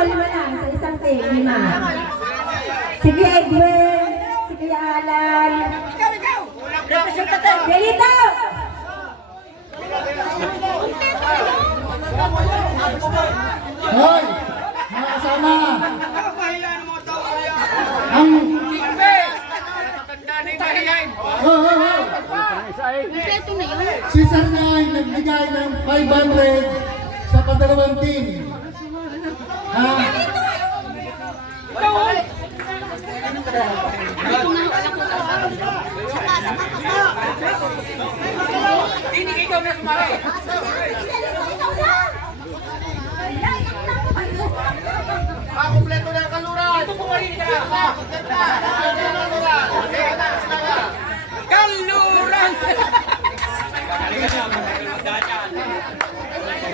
lima lang sa isang team, 5. Sige, Edwin. Sige, Alan. Galito! Hoy! Mga kasama! Ang... Si Sir Nay nagbigay ng 500 sa padalawang team. Ha? Hindi ikaw na sumali. Kompleto na ang kaluran! Ito pumarin ka. Kaluran!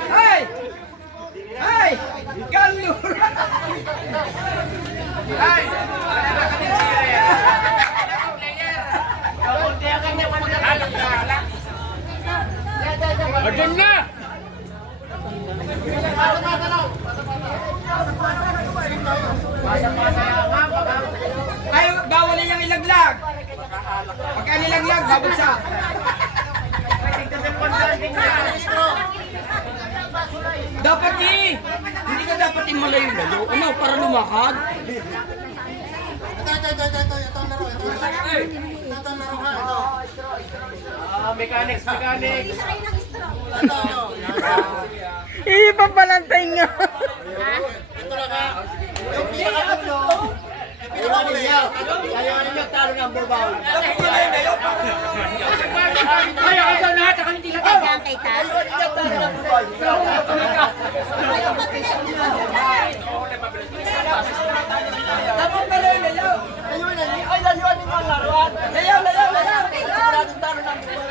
Ay! Ay! Kaluran! Ay! Again na! Ay, bawal niyang ilaglag. Pagka nilaglag, babagsak. Dapat hindi ka dapat malayo-layo. Ano, para lumakad? Mechanics. Ipapalantay nga. Ito lang ha. Yung pinakatatlo. Pinakatatlo. Kaya ninyo talo ng bubaw. Ay, ako sa lahat. Ako hindi lahat. Kaya kay Tal. Dapat malayo-layo. Ay, layuan ninyo ang laruan. Layo. Siguradong talo ng bubaw.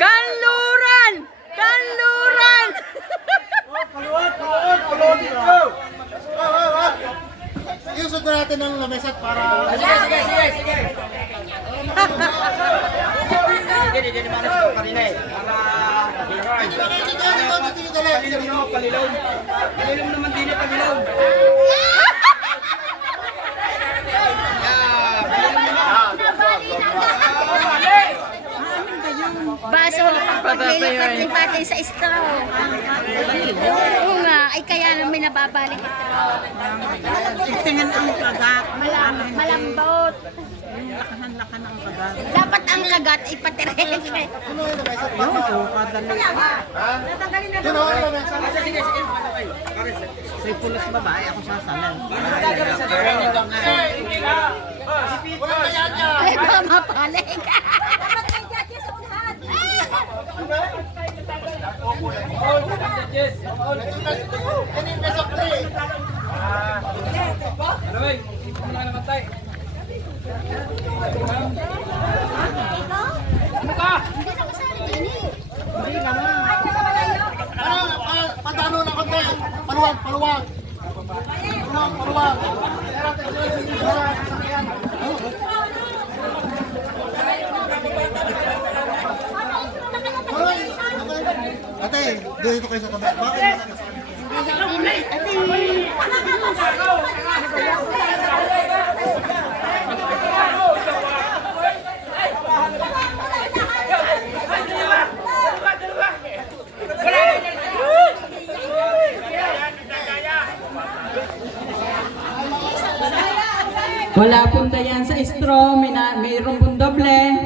Kaluran! Iusod na natin ang lamesat para... Sige. Hindi naman sa kanina eh. Palilaw naman din palilaw. Baso, paglilipat-lipatin sa straw. Oo nga, ay kaya may nababalik ito. Tingnan ang kagat. Malambot. Lakahan ang kagat. Dapat ang kagat ay patirek. Yung ko, kadali. Sino ang lamesat? Sige. Say pulas babae, ako sasalan. Walang kaya niya! Ay, mamapalik. Dapat ang judge sa unahan. Kanin mesok 3. Padano ng konti. Paluwag. Ate, dito kayo sa kamay. Bakit? Wala punta yan sa straw, mayroon pong doble.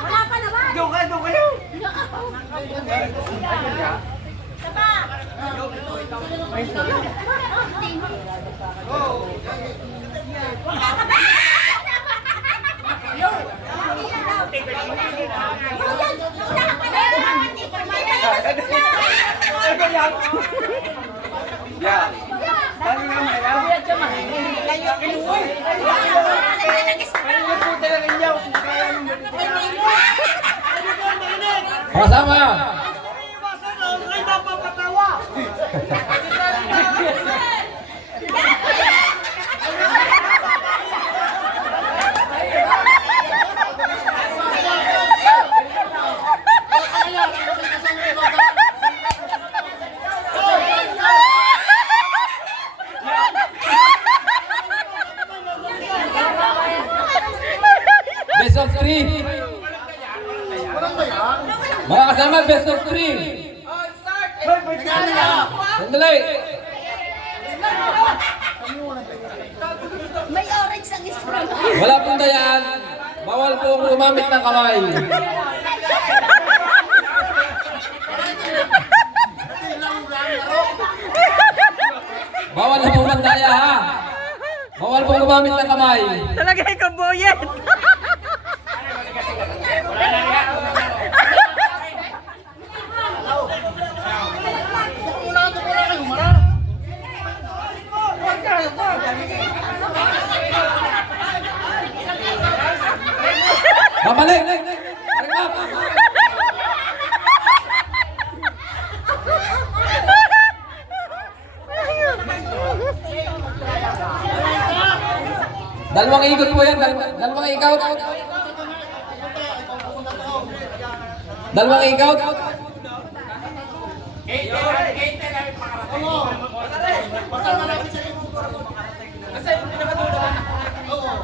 Wala pa naman. Doon kayo. Kasama. Best of 3. Mga kasama, best of 3. Sandali. May orange ang straw. Wala pong dayan. Bawal pong gumamit ng kamay. Bawal na pong mandaya ha. Bawal pong gumamit ng kamay. Talaga ikaw, Boyet. Babalik! Balik pa! Dalawang ikot po yan. Dalawang ikot. Dalawang ikot.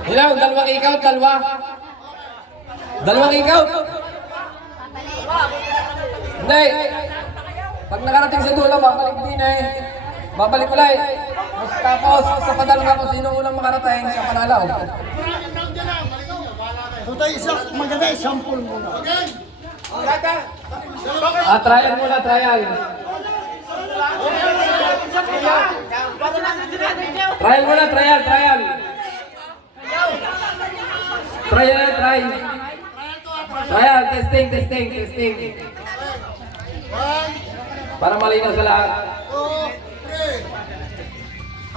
Ilaw, dalawang ikot, dalawa. Dalawang ikot. Hindi. Pag nakarating sa dulo, babalik din eh. Babalik ulit. Tapos, sa padalawa kung sino unang makarating, siya panalo. Maganda i-sample muna. Trial muna, trial. Trial muna, trial. Try. Trial, testing. Para malinaw sa lahat. 2,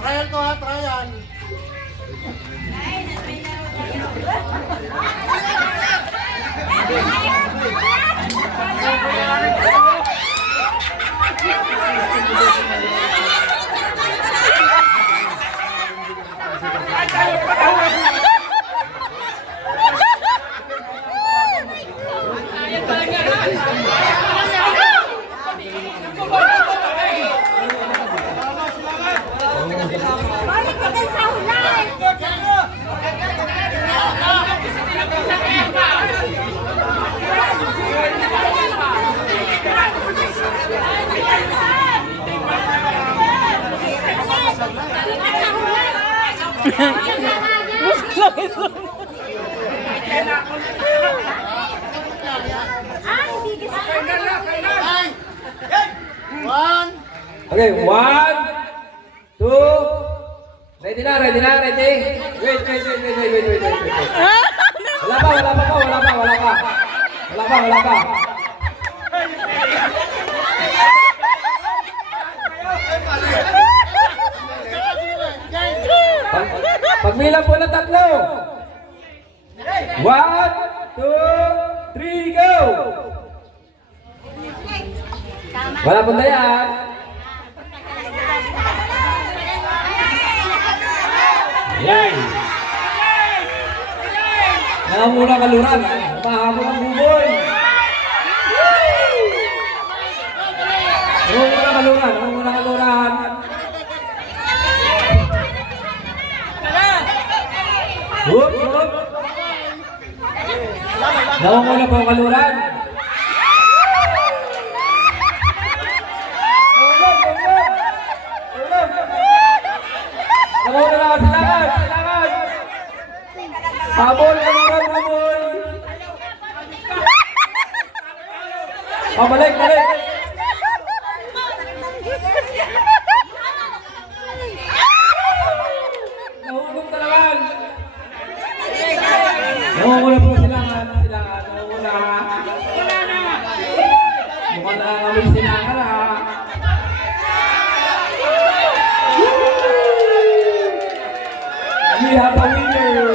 3. Trial to ha, trial. Okay, 1, 2. Ready na. Wait. Wala pa. Pagbilang po ng 3. 1, 2, 3, go! Wala pong dayan. Yan. Nangamuna kaluran. Mahabol ang buboy. Nangamuna kaluran. Hup. Nangamuna po ang kaluran. Nangamuna na silangan. Habol. balik, balik. Nahulog na naman. Nahulog po sila. Nahulog. Mukhang nangangamoy sila ka na. We have a winner.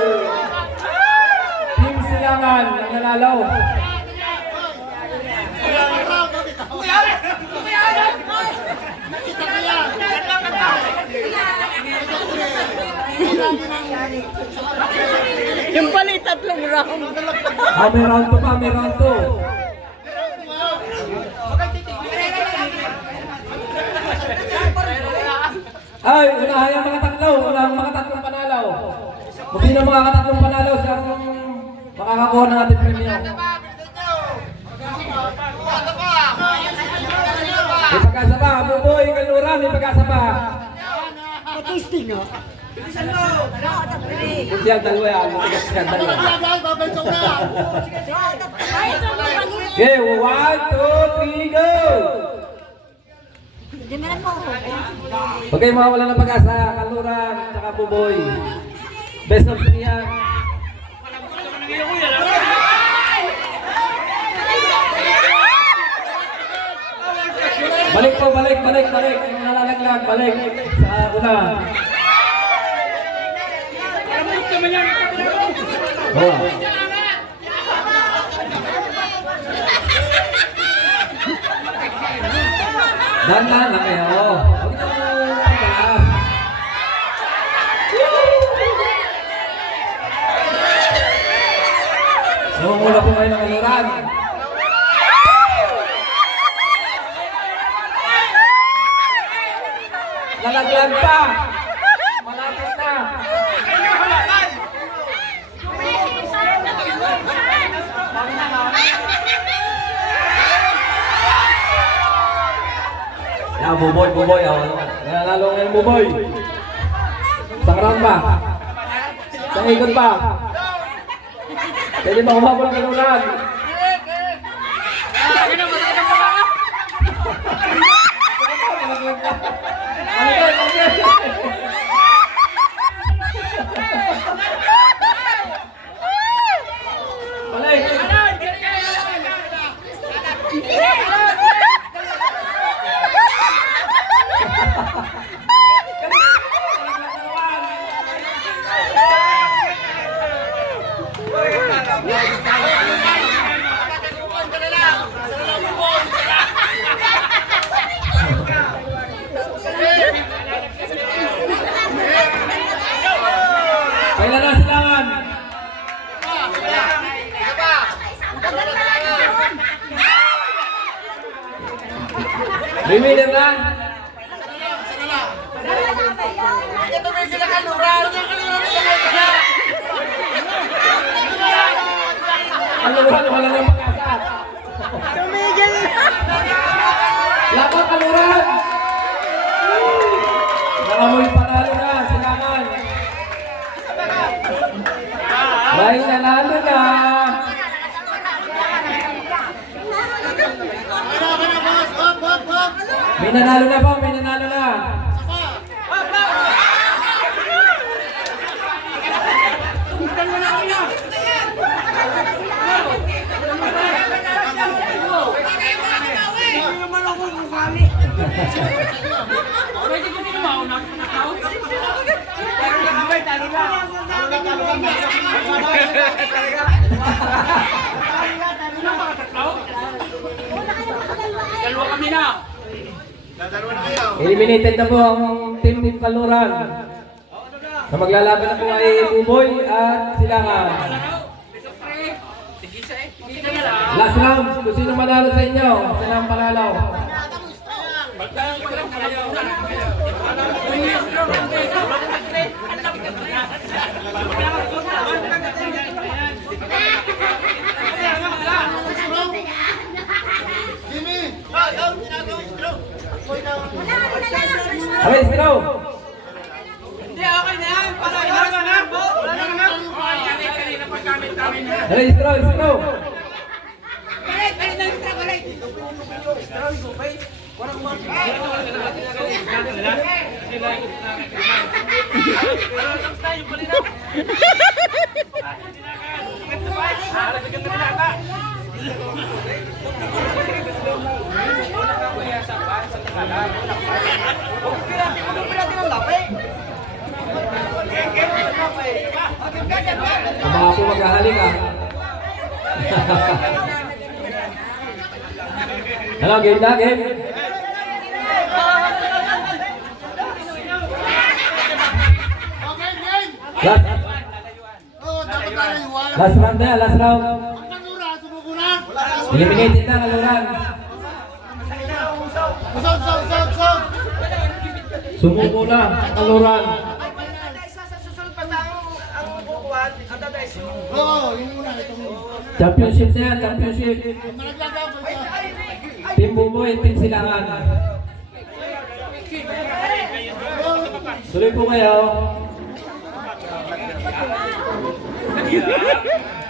Team Silangan ang nanalo. Yung pala 3 round. May round 2 pa, may round 2. Ay, unahan yung mga tatlo. Unahan mga tatlong panalaw. Kung sino mga katatlong panalaw, siyang makakakuha ng ating premyo. May pag-asa pa, Buboy, Kaluran, may pag-asa pa. Matusting no? Kunti ang dalawa yan, matigas yan dalawa. Okay, 1, 2, 3, go! Huwag kayong mawala ng pag-asa, Kaluran, tsaka Buboy. Best of 3 yan. Balik po, balik. Yung nalalaglag, balik sa una. Oh. Dahan-dahan lang kayo. Huwag niyo pagkalas. Nungula po kayo ng Kaluran. Lalaglag pa. Malapit na. Yan, Buboy. Nanalo ngayon, Buboy. Isang round ba? Isang ikot ba? Pwede ba umabol ng Kaluran? Kailan na Silangan? May winner na? Kaluran, wala nang pag-asa. Tumigil na. Laban Kaluran! Nakamoy panalo na, Silangan. Dahil nanalo na. May nanalo na po, may nanalo na. Dalawa kami na. Eliminated na po ang Team Kaluran. Na maglalaban na po ay Buboy at Silangan. Last round, kung sino manalo sa inyo, sino ang panalo? Okay, straw. Hindi, okay na yan. Wala na. Kanina pagkamit namin. Okay, straw. Balik na yung straw, balik. Ang mga po maghahalik ah. Hello, game na, game. Okay, game! Last, Oo, dapat talayuan. last round na yan, last round. Ang kanura, sumuko na. Eliminated na, kaluran. Usod. Sumuko na, kaluran. Oo, yung muna, ito muna. Championship na yan, championship. Malaglagaw pa siya. Team Bumoy at Team Silangan. Tuloy po kayo.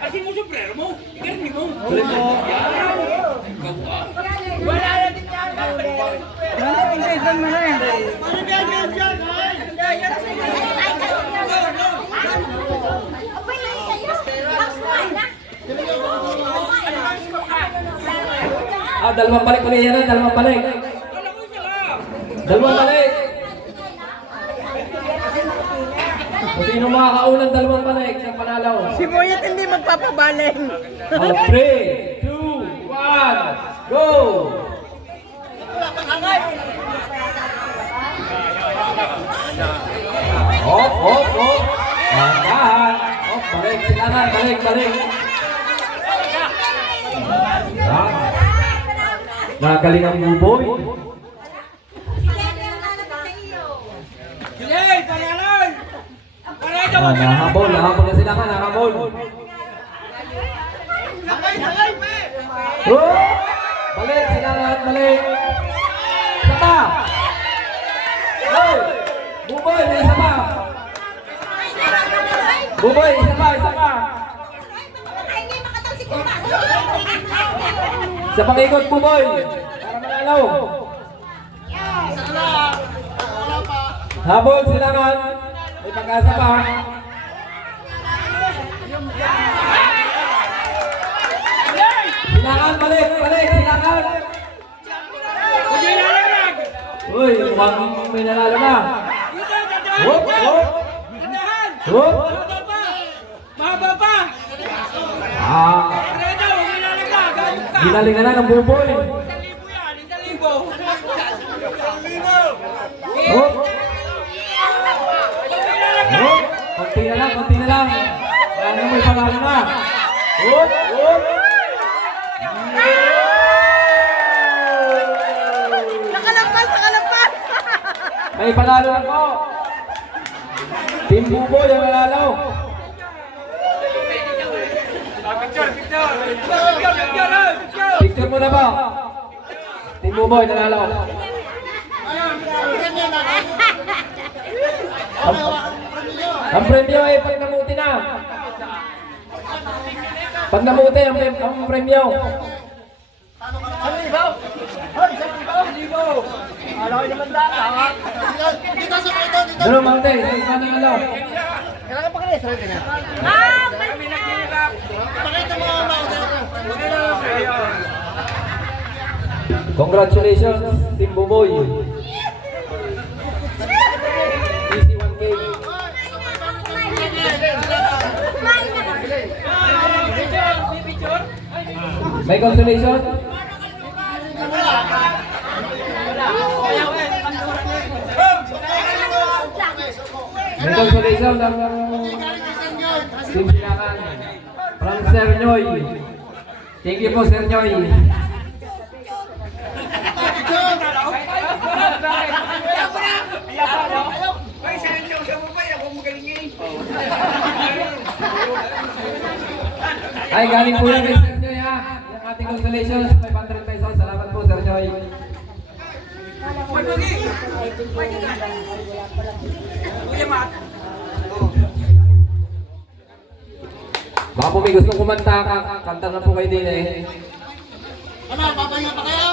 Kasi mo sombrero mo. Ikarni mo. Tuloy po. Dalawang balik ulit yan, dalawang balik. Dalawang balik. Kung sino makakaunang dalawang balik, siyang panalo. Si Boyet hindi magpapabaling. 3, 2, 1, go! Hop. Dahan. Hop, balik, silangan, balik. Nagaling ang buboy. Hey, pangalan! Nahabol na silangan, nahabol. Oh! Balik, silangan, balik. Isa pa. Hey! Buboy, may isa pa. Buboy, isa pa. Sa pang-ikot, Buboy. Para manalo. Habol, silangan. May pag-asa pa. Silangan, balik, silangan. Uy, mukhang may nanalo na. Hop. Mahaba pa! Redo, minalaga! Gayong ka! Ginaling na ng Buboy. 1,000 yan! 1,000! Hop. Konti na lang. Ano may panalo na. Hop. Nakalampas. May panalo na po. Team Buboy ang nanalo. Picture mo na ba? Team Buboy nanalo. Ang premyo ay pag namuti na. Pag namuti ang premyo. Dito sa ito, dito. Ano mante? Ano nanalo? Pakita mo ang mga Congratulations, Team Buboy. Easy 1K. May consolation? May consolation ng Team Silangan. From Sir Nyoy. Thank you po, Sir Nyoy. Ay, galing po yan kay Sir Nyoy ha. Yung ating constellations, 500 pesos. Salamat po, Sir Nyoy. Baka po may gustong kumanta ka. Kanta na po kayo din eh. Ano, papahinga pa kaya?